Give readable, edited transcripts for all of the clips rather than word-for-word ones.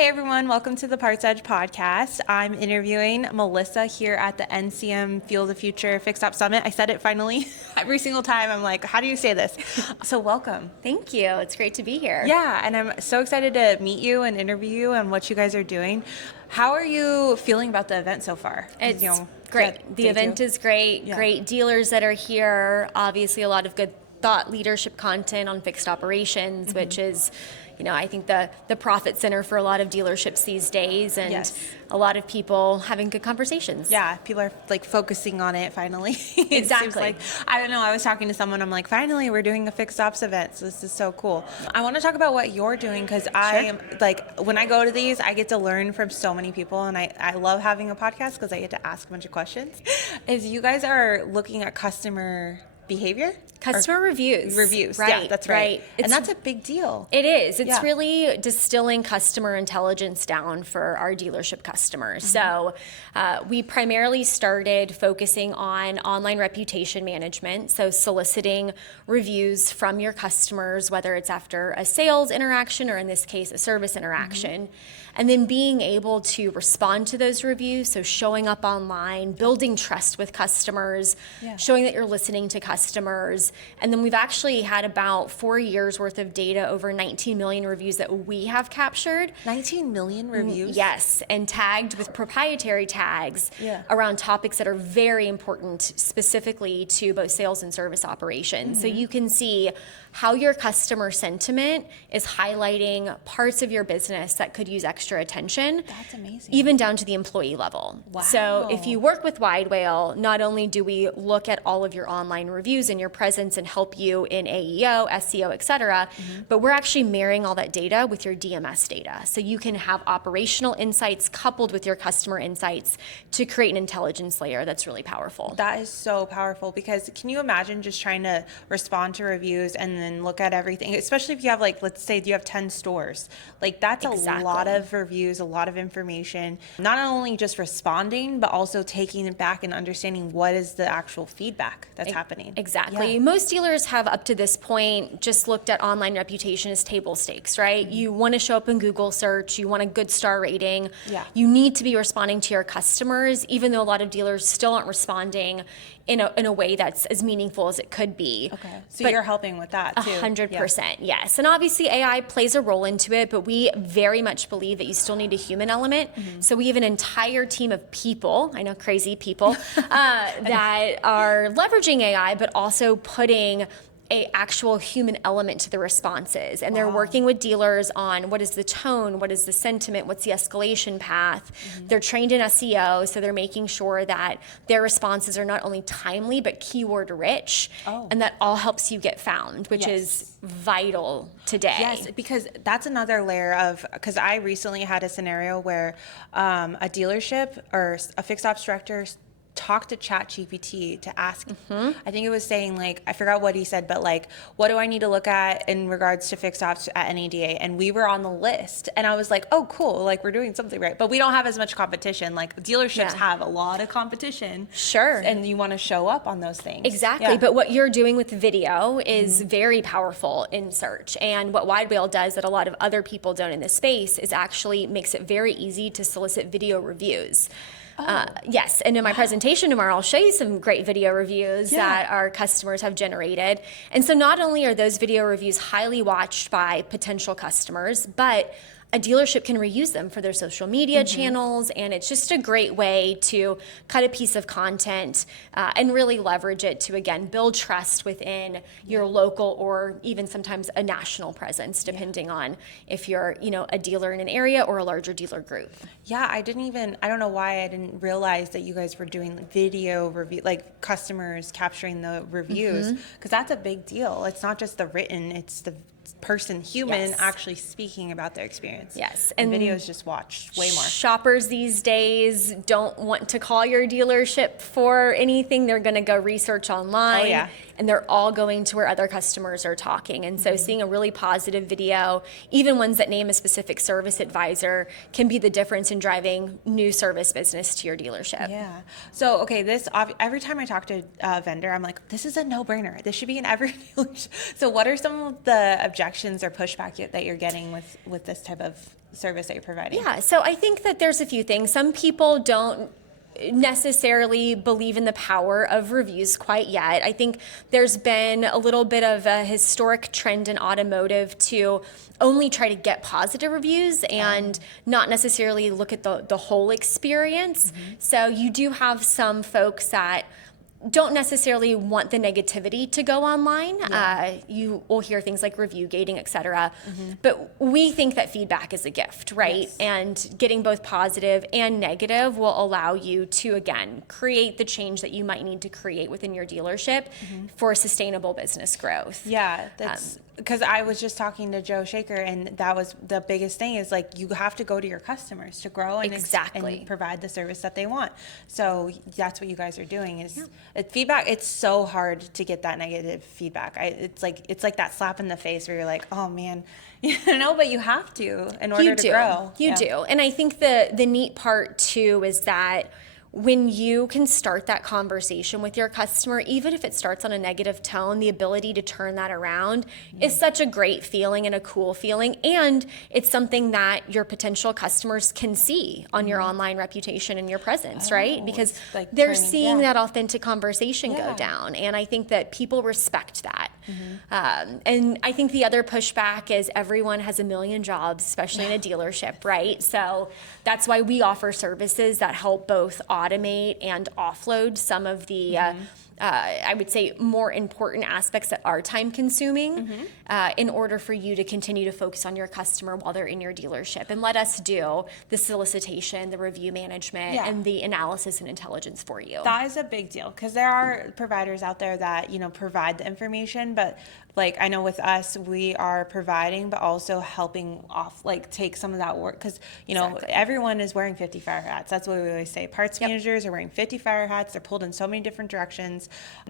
Hey everyone, welcome to the PartsEdge podcast. I'm interviewing Melissa here at the NCM Fuel the Future Fixed Op Summit. I said it finally. Every single time I'm like, how do you say this? So welcome. Thank you. It's great to be here. Yeah, and I'm so excited to meet you and interview you and what you guys are doing. How are you feeling about the event so far? It's great. The event is great. Yeah. Great dealers that are here. Obviously, a lot of good thought leadership content on fixed operations, which is, I think the profit center for a lot of dealerships these days, and a lot of people having good conversations. Yeah, people are like focusing on it finally. Exactly. Like, I don't know, I was talking to someone, I'm like, finally we're doing a fixed ops event, so this is so cool. I want to talk about what you're doing because I am like, when I go to these, I get to learn from so many people, and I love having a podcast because I get to ask a bunch of questions. Is you guys are looking at customer behavior? Customer reviews. Right. Yeah, that's right. And that's a big deal. It is. It's really distilling customer intelligence down for our dealership customers. So we primarily started focusing on online reputation management. So soliciting reviews from your customers, whether it's after a sales interaction or in this case, a service interaction. And then being able to respond to those reviews. So showing up online, building trust with customers, showing that you're listening to customers. And then we've actually had about 4 years worth of data, over 19 million reviews that we have captured. 19 million reviews? Yes, and tagged with proprietary tags around topics that are very important specifically to both sales and service operations. So you can see how your customer sentiment is highlighting parts of your business that could use extra attention. That's amazing. Even down to the employee level. Wow. So if you work with Wide Whale, not only do we look at all of your online reviews and your presence and help you in AEO, SEO, et cetera, but we're actually marrying all that data with your DMS data. So you can have operational insights coupled with your customer insights to create an intelligence layer that's really powerful. That is so powerful, because can you imagine just trying to respond to reviews and then look at everything, especially if you have, like, let's say you have 10 stores, like that's a lot of reviews, a lot of information, not only just responding, but also taking it back and understanding what is the actual feedback that's happening. Exactly. Most dealers have up to this point just looked at online reputation as table stakes, right? You want to show up in Google search, you want a good star rating. You need to be responding to your customers, even though a lot of dealers still aren't responding in a way that's as meaningful as it could be. Okay, so you're helping with that too. 100%, yes. And obviously AI plays a role into it, but we very much believe that you still need a human element. So we have an entire team of people, I know, crazy people, that are leveraging AI, but also putting a actual human element to the responses. And they're working with dealers on what is the tone, what is the sentiment, what's the escalation path. They're trained in SEO, so they're making sure that their responses are not only timely, but keyword rich. And that all helps you get found, which is vital today. Yes, because that's another layer of, because I recently had a scenario where a dealership or a fixed ops director talk to ChatGPT to ask, I think it was saying, like, I forgot what he said, but like, what do I need to look at in regards to fixed ops at NADA? And we were on the list, and I was like, oh, cool, like we're doing something right. But we don't have as much competition. Like dealerships have a lot of competition. Sure. And you want to show up on those things. Exactly. But what you're doing with video is very powerful in search. And what Wide Whale does that a lot of other people don't in this space is actually makes it very easy to solicit video reviews. Yes, and in my presentation tomorrow, I'll show you some great video reviews that our customers have generated. And so not only are those video reviews highly watched by potential customers, but a dealership can reuse them for their social media channels, and it's just a great way to cut a piece of content and really leverage it to, again, build trust within your local or even sometimes a national presence, depending on if you're, a dealer in an area or a larger dealer group. Yeah, I don't know why I didn't realize that you guys were doing video review, like customers capturing the reviews, because that's a big deal. It's not just the written, it's the human actually speaking about their experience. Yes. And videos just watched way more. Shoppers these days don't want to call your dealership for anything. They're going to go research online. and they're all going to where other customers are talking. And so seeing a really positive video, even ones that name a specific service advisor, can be the difference in driving new service business to your dealership. Yeah. So, okay, every time I talk to a vendor, I'm like, this is a no-brainer. This should be in every dealership. So what are some of the objections or pushback that you're getting with this type of service that you're providing? Yeah, so I think that there's a few things. Some people don't necessarily believe in the power of reviews quite yet. I think there's been a little bit of a historic trend in automotive to only try to get positive reviews and not necessarily look at the whole experience. So you do have some folks that don't necessarily want the negativity to go online. You will hear things like review gating, et cetera. But we think that feedback is a gift, right? Yes. And getting both positive and negative will allow you to, again, create the change that you might need to create within your dealership for sustainable business growth. Yeah, that's because I was just talking to Joe Shaker, and that was the biggest thing is like you have to go to your customers to grow and, and provide the service that they want. So that's what you guys are doing is feedback. It's so hard to get that negative feedback. It's like that slap in the face where you're like, oh man, but you have to in order to grow. You do. And I think the neat part too is that when you can start that conversation with your customer, even if it starts on a negative tone, the ability to turn that around is such a great feeling and a cool feeling. And it's something that your potential customers can see on your online reputation and your presence, right? Because they're seeing that authentic conversation go down. And I think that people respect that. And I think the other pushback is everyone has a million jobs, especially in a dealership, right? So that's why we offer services that help both automate and offload some of the I would say more important aspects that are time consuming in order for you to continue to focus on your customer while they're in your dealership, and let us do the solicitation, the review management, and the analysis and intelligence for you. That is a big deal because there are providers out there that provide the information, but like I know with us we are providing but also helping off take some of that work because everyone is wearing 50 fire hats. That's what we always say. Parts managers are wearing 50 fire hats. They're pulled in so many different directions,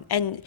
and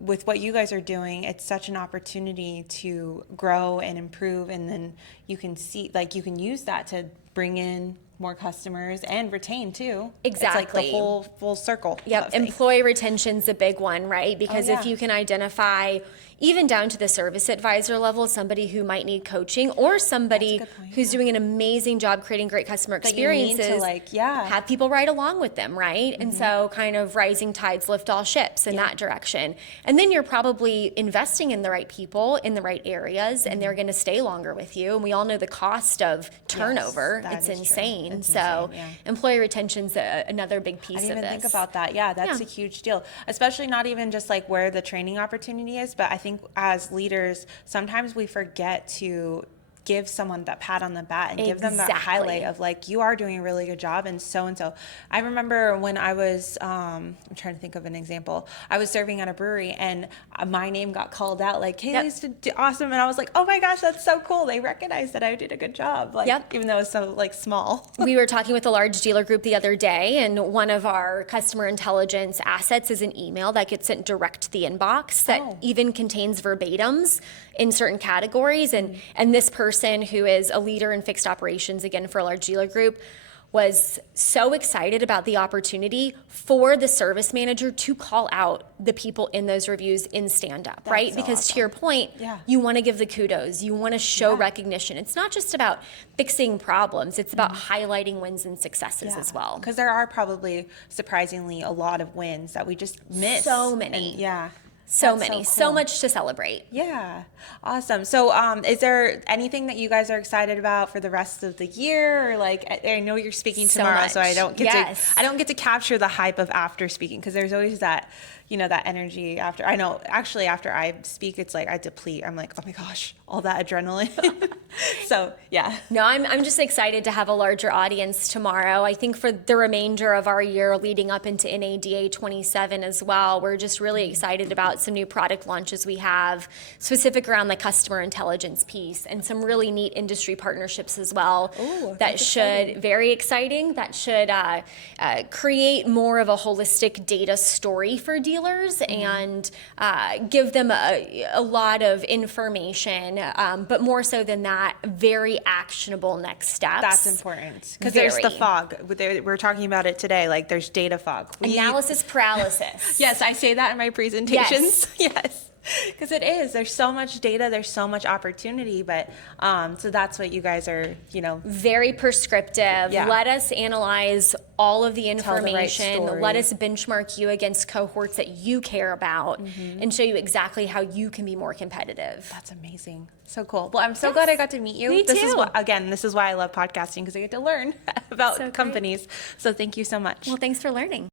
with what you guys are doing, it's such an opportunity to grow and improve, and then you can see you can use that to bring in more customers and retain too. Exactly. It's like the whole full circle. Yep. Employee retention's a big one, right? Because if you can identify, even down to the service advisor level, somebody who might need coaching or somebody who's doing an amazing job creating great customer experiences, have people ride along with them, right? And so kind of rising tides lift all ships in that direction. And then you're probably investing in the right people in the right areas, and they're going to stay longer with you. And we all know the cost of turnover. It's insane. So employee retention's another big piece of this. I didn't even think about that. Yeah, that's a huge deal. Especially not even just where the training opportunity is, but I think as leaders, sometimes we forget to give someone that pat on the back and give them that highlight of you are doing a really good job and so. I remember when I was, I'm trying to think of an example. I was serving at a brewery and my name got called out Kaylee's awesome. And I was like, oh my gosh, that's so cool. They recognized that I did a good job. Even though it's so small. We were talking with a large dealer group the other day, and one of our customer intelligence assets is an email that gets sent direct to the inbox that even contains verbatims in certain categories. And this person who is a leader in fixed operations, again, for a large dealer group, was so excited about the opportunity for the service manager to call out the people in those reviews in stand-up, right? Because to your point, you want to give the kudos. You want to show recognition. It's not just about fixing problems. It's about highlighting wins and successes as well. Because there are probably, surprisingly, a lot of wins that we just miss. So many. So many, cool. so much to celebrate. Yeah, awesome. So, is there anything that you guys are excited about for the rest of the year? Or I know you're speaking tomorrow, so I don't get to capture the hype of after speaking because there's always that, that energy after. I know actually after I speak, it's I deplete. I'm like, oh my gosh, all that adrenaline. So yeah. No, I'm just excited to have a larger audience tomorrow. I think for the remainder of our year leading up into NADA 27 as well, we're just really excited about some new product launches we have specific around the customer intelligence piece and some really neat industry partnerships as well. Ooh, that should, very exciting, that should create more of a holistic data story for dealers and give them a lot of information, but more so than that, very actionable next steps. That's important because there's the fog. We're talking about it today. Like there's data fog. Analysis paralysis. Yes, I say that in my presentations. Yes. Because it is. There's so much data. There's so much opportunity. But so that's what you guys are, Very prescriptive. Yeah. Let us analyze all of the the right information. story. Let us benchmark you against cohorts that you care about and show you exactly how you can be more competitive. That's amazing. So cool. Well, I'm so glad I got to meet you. Me This is too. this is why I love podcasting because I get to learn about So great. companies. So thank you so much. Well, thanks for learning.